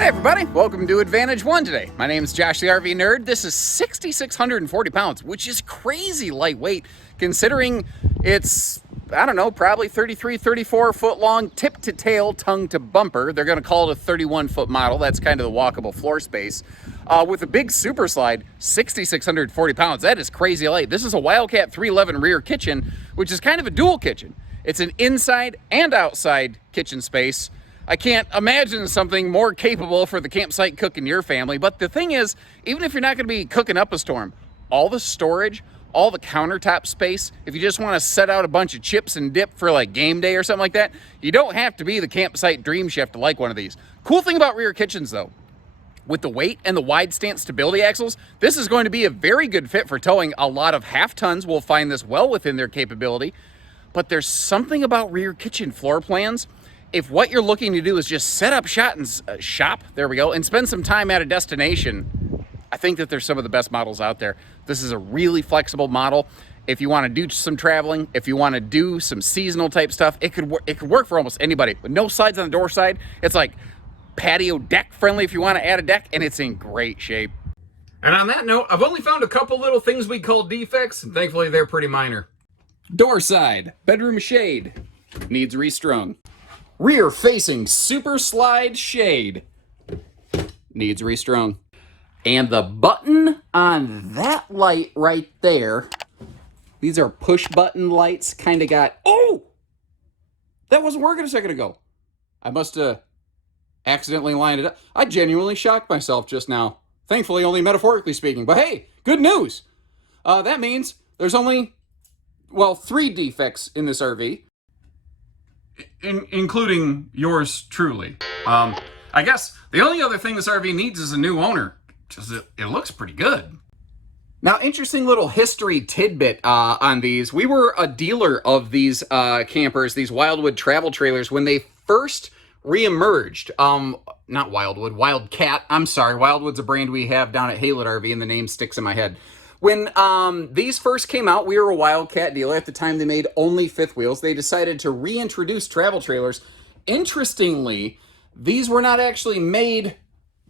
Hey everybody, welcome to Advantage One today. My name is Josh the RV Nerd. This is 6,640 pounds, which is crazy lightweight considering it's, I don't know, probably 33, 34 foot long, tip to tail, tongue to bumper. They're gonna call it a 31 foot model. That's kind of the walkable floor space. With a big super slide, 6,640 pounds. That is crazy light. This is a Wildcat 311 rear kitchen, which is kind of a dual kitchen. It's an inside and outside kitchen space. I can't imagine something more capable for the campsite cook in your family. But the thing is, even if you're not going to be cooking up a storm, all the storage, all the countertop space, if you just want to set out a bunch of chips and dip for like game day or something like that, you don't have to be the campsite dream chef to like one of these. Cool thing about rear kitchens though, with the weight and the wide stance stability axles, this is going to be a very good fit for towing. A lot of half tons will find this well within their capability. But there's something about rear kitchen floor plans. If what you're looking to do is just set up shop, there we go, and spend some time at a destination, I think that there's some of the best models out there. This is a really flexible model. If you want to do some traveling, if you want to do some seasonal type stuff, it could work for almost anybody. With no sides on the door side, it's like patio deck friendly if you want to add a deck, and it's in great shape. And on that note, I've only found a couple little things we call defects, and thankfully they're pretty minor. Door side, bedroom shade, needs restrung. Rear facing super slide shade, needs restrung. And the button on that light right there, these are push button lights, kind of got, oh, that wasn't working a second ago. I must have accidentally lined it up. I genuinely shocked myself just now. Thankfully, only metaphorically speaking, but hey, good news. That means there's only, well, 3 defects in this RV. Including yours truly. I guess the only other thing this RV needs is a new owner. Just it looks pretty good. Now, interesting little history tidbit on these. We were a dealer of these campers, these Wildwood travel trailers, when they first re-emerged. Not Wildwood, Wildcat. I'm sorry, Wildwood's a brand we have down at Haylett RV, and the name sticks in my head. When these first came out, we were a Wildcat dealer. At the time, they made only fifth wheels. They decided to reintroduce travel trailers. Interestingly, these were not actually made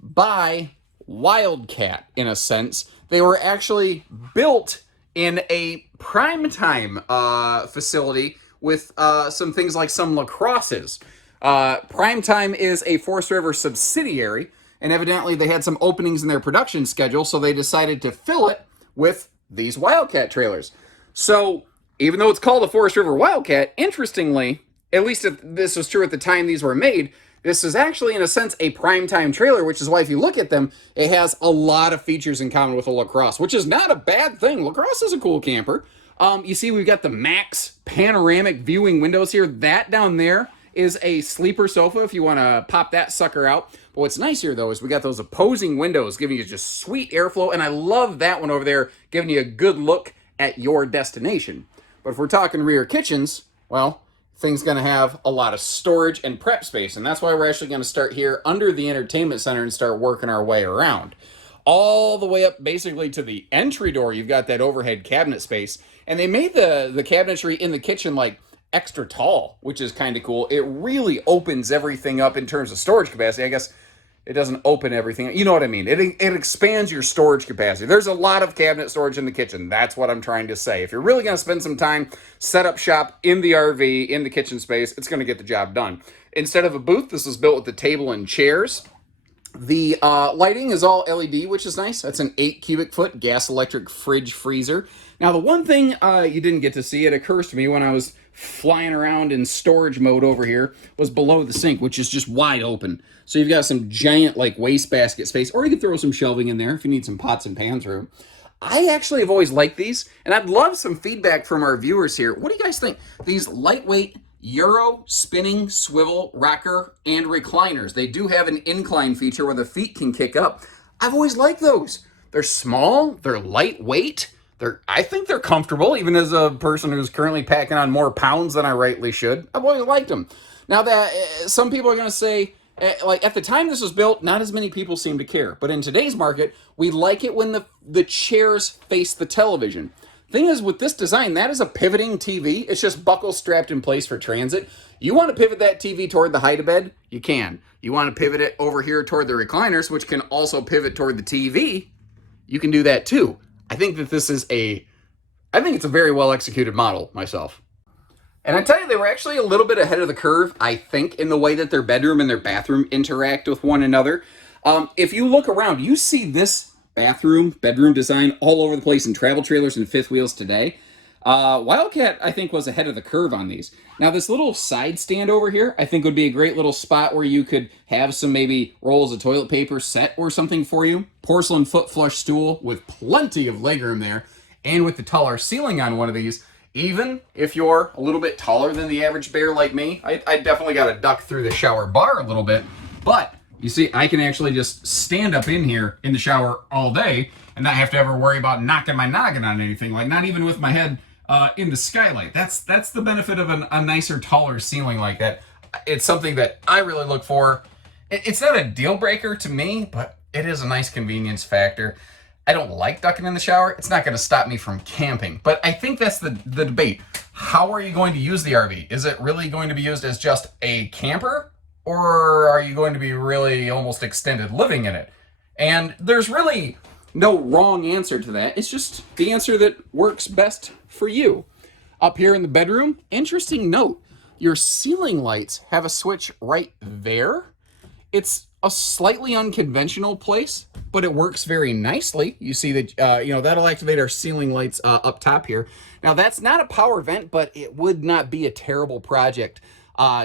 by Wildcat, in a sense. They were actually built in a primetime facility with some things like some lacrosses. Primetime is a Forest River subsidiary, and evidently they had some openings in their production schedule, so they decided to fill it with these Wildcat trailers. So even though it's called a Forest River Wildcat, interestingly, at least if this was true at the time these were made, this is actually in a sense a primetime trailer, which is why if you look at them, it has a lot of features in common with a lacrosse, which is not a bad thing. Lacrosse is a cool camper. You see we've got the Max panoramic viewing windows here. That down there is a sleeper sofa if you want to pop that sucker out. But what's nice here, though, is we got those opposing windows giving you just sweet airflow, and I love that one over there giving you a good look at your destination. But if we're talking rear kitchens, well, thing's going to have a lot of storage and prep space, and that's why we're actually going to start here under the entertainment center and start working our way around. All the way up basically to the entry door, you've got that overhead cabinet space, and they made the cabinetry in the kitchen like extra tall, which is kind of cool. It really opens everything up in terms of storage capacity. I guess it doesn't open everything. You know what I mean? It expands your storage capacity. There's a lot of cabinet storage in the kitchen. That's what I'm trying to say. If you're really going to spend some time, set up shop in the RV, in the kitchen space, it's going to get the job done. Instead of a booth, this was built with the table and chairs. The lighting is all LED, which is nice. That's an 8 cubic foot gas electric fridge freezer. Now, the one thing you didn't get to see, it occurs to me when I was flying around in storage mode over here, was below the sink, which is just wide open. So you've got some giant like wastebasket space, or you can throw some shelving in there if you need some pots and pans room. I actually have always liked these, and I'd love some feedback from our viewers here. What do you guys think? These lightweight Euro spinning swivel rocker and recliners. They do have an incline feature where the feet can kick up. I've always liked those. They're small, they're lightweight, I think they're comfortable, even as a person who's currently packing on more pounds than I rightly should. I've always liked them. Now that some people are going to say, like at the time this was built, not as many people seem to care. But in today's market, we like it when the chairs face the television. Thing is, with this design, that is a pivoting TV. It's just buckle strapped in place for transit. You want to pivot that TV toward the hide-a-bed? You can. You want to pivot it over here toward the recliners, which can also pivot toward the TV? You can do that too. I think that this is I think it's a very well executed model myself. And I tell you, they were actually a little bit ahead of the curve, I think, in the way that their bedroom and their bathroom interact with one another. If you look around, you see this bedroom design all over the place in travel trailers and fifth wheels today. Wildcat, I think, was ahead of the curve on these. Now, this little side stand over here, I think would be a great little spot where you could have some maybe rolls of toilet paper set or something for you. Porcelain foot flush stool with plenty of legroom there. And with the taller ceiling on one of these, even if you're a little bit taller than the average bear like me, I definitely got to duck through the shower bar a little bit. But you see, I can actually just stand up in here in the shower all day and not have to ever worry about knocking my noggin on anything, like not even with my head in the skylight. That's the benefit of a nicer, taller ceiling like that. It's something that I really look for. It's not a deal breaker to me, but it is a nice convenience factor. I don't like ducking in the shower. It's not going to stop me from camping, but I think that's the debate. How are you going to use the RV? Is it really going to be used as just a camper? Or are you going to be really almost extended living in it? And there's really no wrong answer to that. It's just the answer that works best for you. Up here in the bedroom, interesting note, your ceiling lights have a switch right there. It's a slightly unconventional place, but it works very nicely. You see that, that'll activate our ceiling lights up top here. Now, that's not a power vent, but it would not be a terrible project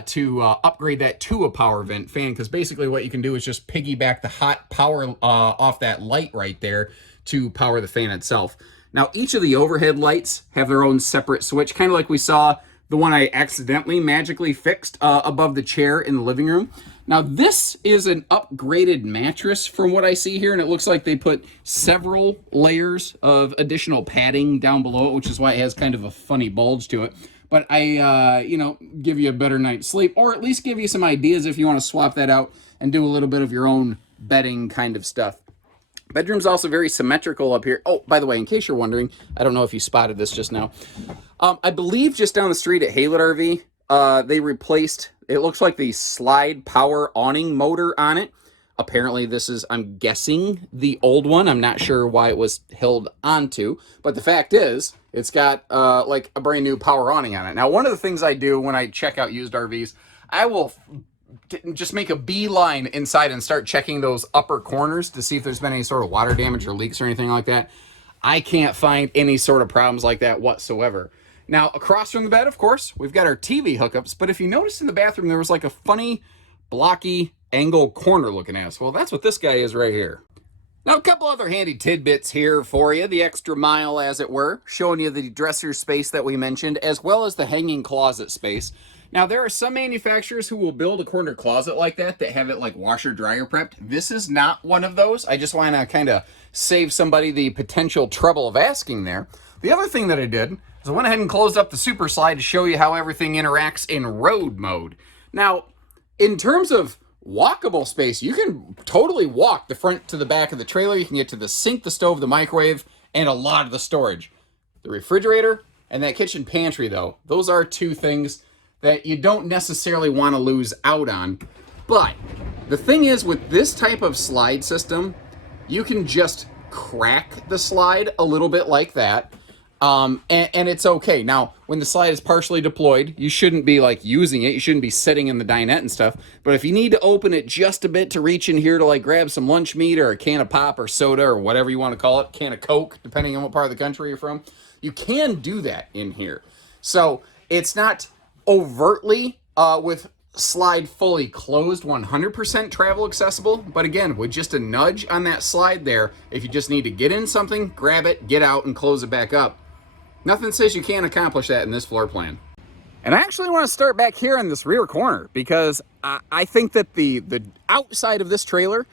to upgrade that to a power vent fan, because basically what you can do is just piggyback the hot power off that light right there to power the fan itself. Now, each of the overhead lights have their own separate switch, kind of like we saw the one I accidentally magically fixed above the chair in the living room. Now, this is an upgraded mattress from what I see here, and it looks like they put several layers of additional padding down below it, which is why it has kind of a funny bulge to it. But I, give you a better night's sleep, or at least give you some ideas if you want to swap that out and do a little bit of your own bedding kind of stuff. Bedroom's also very symmetrical up here. Oh, by the way, in case you're wondering, I don't know if you spotted this just now. I believe just down the street at Haylet RV, they replaced, it looks like the slide power awning motor on it. Apparently this is, I'm guessing, the old one. I'm not sure why it was held onto, but the fact is, it's got like a brand new power awning on it. Now, one of the things I do when I check out used RVs, I will just make a beeline inside and start checking those upper corners to see if there's been any sort of water damage or leaks or anything like that. I can't find any sort of problems like that whatsoever. Now, across from the bed, of course, we've got our TV hookups, but if you notice in the bathroom, there was like a funny, blocky angle corner looking at us. Well, that's what this guy is right here. Now, a couple other handy tidbits here for you, the extra mile, as it were, showing you the dresser space that we mentioned, as well as the hanging closet space. Now, there are some manufacturers who will build a corner closet like that have it like washer dryer prepped. This is not one of those. I just want to kind of save somebody the potential trouble of asking there. The other thing that I did is I went ahead and closed up the super slide to show you how everything interacts in road mode. Now, in terms of walkable space, you can totally walk the front to the back of the trailer. You can get to the sink, the stove, the microwave, and a lot of the storage. The refrigerator and that kitchen pantry, though, those are two things that you don't necessarily want to lose out on. But the thing is, with this type of slide system, you can just crack the slide a little bit like that. And it's okay. Now, when the slide is partially deployed, you shouldn't be like using it. You shouldn't be sitting in the dinette and stuff. But if you need to open it just a bit to reach in here to like grab some lunch meat or a can of pop or soda or whatever you want to call it, can of Coke, depending on what part of the country you're from, you can do that in here. So it's not overtly with slide fully closed 100% travel accessible, but again, with just a nudge on that slide there, if you just need to get in something, grab it, get out, and close it back up. Nothing says you can't accomplish that in this floor plan. And I actually want to start back here in this rear corner, because I think that the outside of this trailer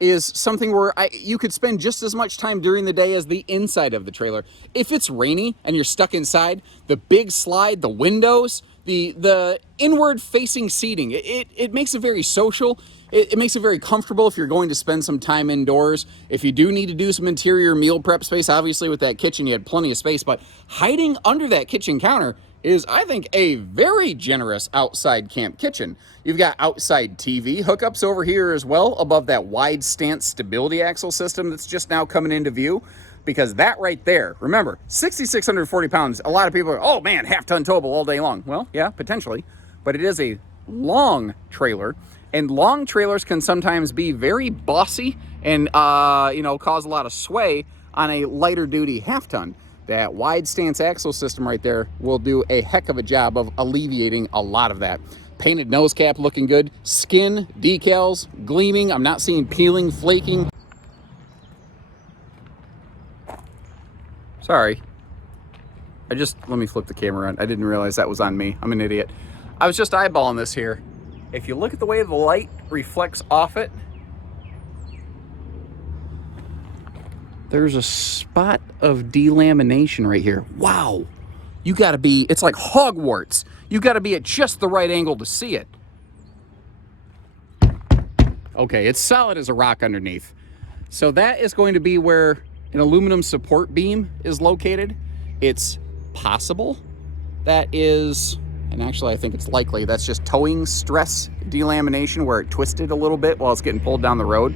is something where you could spend just as much time during the day as the inside of the trailer. If it's rainy and you're stuck inside, the big slide, the windows, The inward facing seating, it makes it very social. It makes it very comfortable if you're going to spend some time indoors. If you do need to do some interior meal prep space, obviously with that kitchen you had plenty of space, but hiding under that kitchen counter is, I think, a very generous outside camp kitchen. You've got outside TV hookups over here as well, above that wide stance stability axle system that's just now coming into view. Because that right there, remember, 6,640 pounds, a lot of people are, oh man, half-ton towable all day long. Well, yeah, potentially, but it is a long trailer, and long trailers can sometimes be very bossy and, you know, cause a lot of sway on a lighter duty half-ton. That wide stance axle system right there will do a heck of a job of alleviating a lot of that. Painted nose cap looking good, skin, decals, gleaming. I'm not seeing peeling, flaking. Sorry. Let me flip the camera on. I didn't realize that was on me. I'm an idiot. I was just eyeballing this here. If you look at the way the light reflects off it, there's a spot of delamination right here. Wow. You gotta be, it's like Hogwarts. You gotta be at just the right angle to see it. Okay, it's solid as a rock underneath. So that is going to be where an aluminum support beam is located. It's possible that is, and actually I think it's likely, that's just towing stress delamination where it twisted a little bit while it's getting pulled down the road.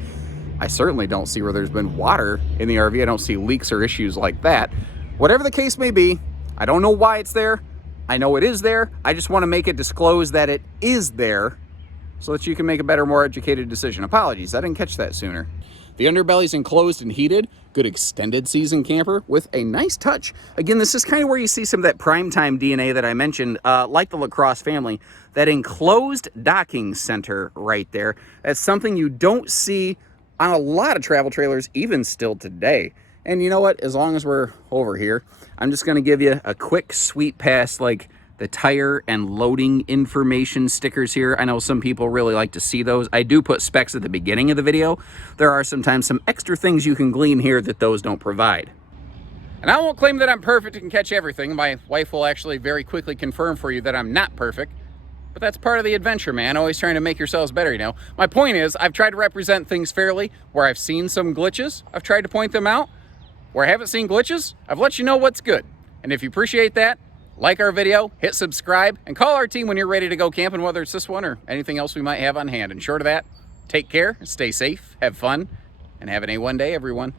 I certainly don't see where there's been water in the RV. I don't see leaks or issues like that. Whatever the case may be, I don't know why it's there. I know it is there. I just want to make it disclose that it is there so that you can make a better, more educated decision. Apologies, I didn't catch that sooner. The underbelly's enclosed and heated. Good extended season camper with a nice touch. Again, this is kind of where you see some of that primetime DNA that I mentioned, like the LaCrosse family. That enclosed docking center right there. That's something you don't see on a lot of travel trailers, even still today. And you know what? As long as we're over here, I'm just going to give you a quick sweep past like the tire and loading information stickers here. I know some people really like to see those. I do put specs at the beginning of the video. There are sometimes some extra things you can glean here that those don't provide. And I won't claim that I'm perfect and can catch everything. My wife will actually very quickly confirm for you that I'm not perfect. But that's part of the adventure, man. Always trying to make yourselves better, you know. My point is, I've tried to represent things fairly. Where I've seen some glitches, I've tried to point them out. Where I haven't seen glitches, I've let you know what's good. And if you appreciate that, like our video, hit subscribe, and call our team when you're ready to go camping, whether it's this one or anything else we might have on hand. And short of that, take care, stay safe, have fun, and have an A1 day, everyone.